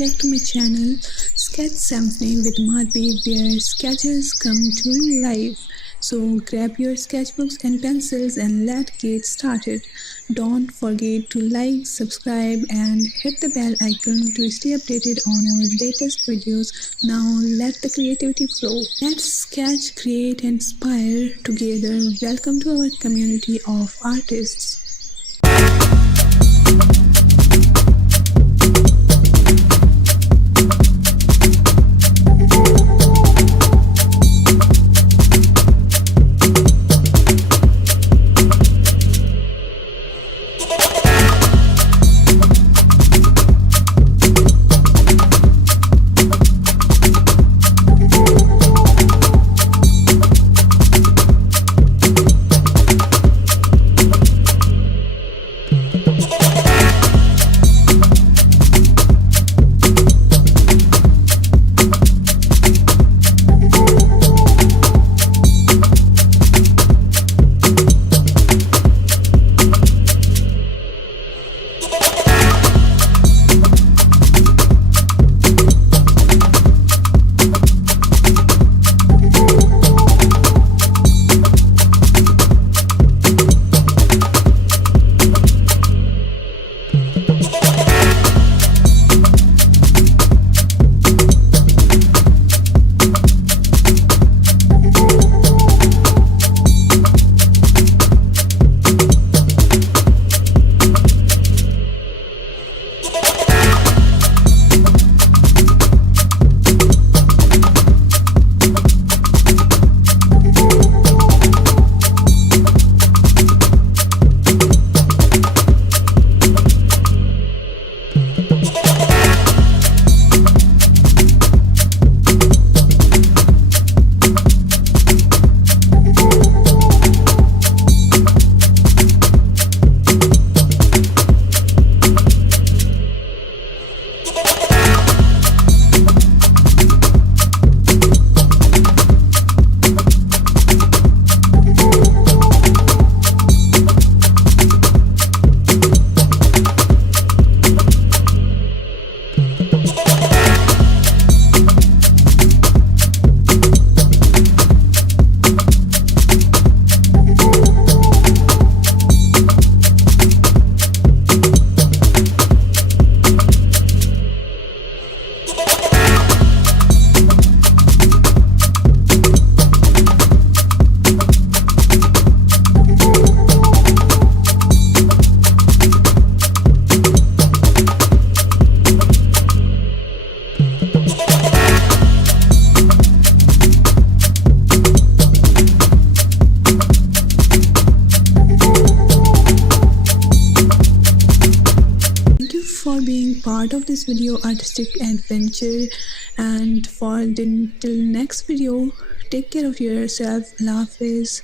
back to my channel Sketch Symphony with Marvii, where sketches come to life. So grab your sketchbooks and pencils and let's get started. Don't forget to like, subscribe and hit the bell icon to stay updated on our latest videos. Now let the creativity flow. Let's sketch, create and inspire together. Welcome to our community of artists. For being part of this video artistic adventure, and till next video, take care of yourself. Allah Hafiz.